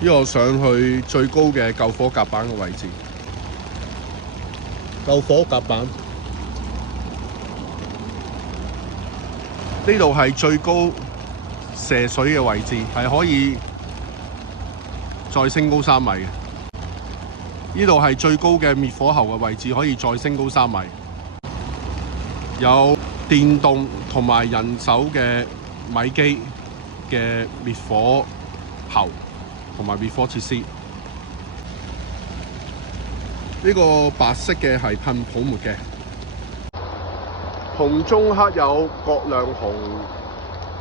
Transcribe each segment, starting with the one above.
呢個上去最高嘅救火甲板嘅位置。救火甲板呢度係最高射水嘅位置，係可以再升高3米嘅。呢度係最高嘅滅火喉嘅位置，可以再升高3米。有電動同埋人手嘅米機嘅滅火喉同埋滅火設施。呢個白色嘅係噴泡沫嘅。紅中刻有葛量洪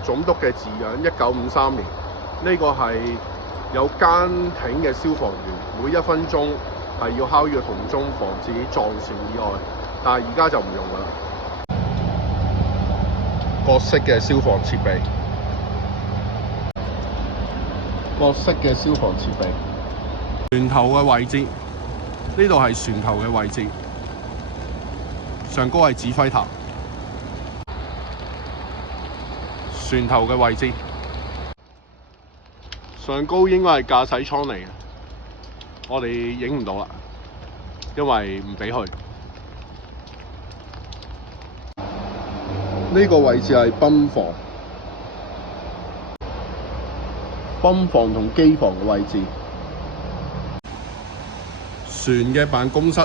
總督嘅字樣，1953年。呢個係有監艇嘅消防員，每1分鐘係要敲呢個銅鐘，防止撞船意外。但係而家就唔用啦。各式嘅消防設備，各式嘅消防設備。船頭嘅位置，呢度係船頭嘅位置，上高係指揮塔。船頭嘅位置，上高應該係駕駛艙嚟嘅，我哋影唔到啦，因為唔俾去。呢個位置係泵房、同機房嘅位置。船嘅辦公室，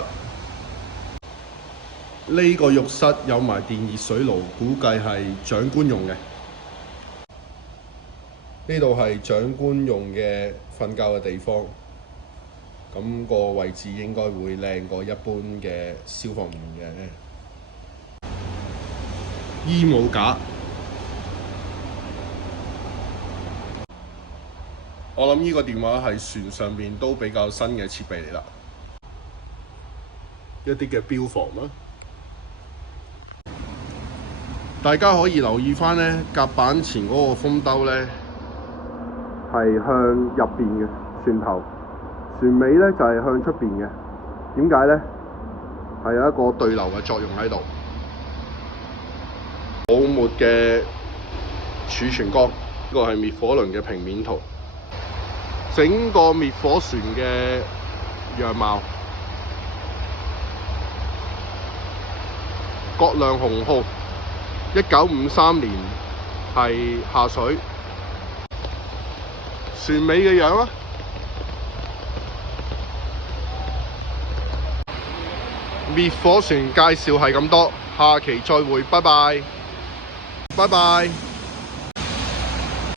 呢個浴室有埋電熱水爐，估計係長官用嘅。呢度係長官用嘅瞓覺嘅地方，咁個位置應該會靚過一般嘅消防員嘅。衣帽架，我諗呢個電話係船上面都比較新嘅設備嚟啦，一啲嘅標防啦。大家可以留意翻呢，甲板前嗰個風兜呢係向入邊嘅船頭，船尾呢就係向出邊嘅。點解呢？係有一個對流嘅作用喺度。泡沫嘅儲存缸，呢個係滅火輪嘅平面圖，整個滅火船嘅樣貌。葛量洪號1953年係下水，船尾嘅樣啦。滅火船介紹係咁多，下期再會，拜拜。拜拜。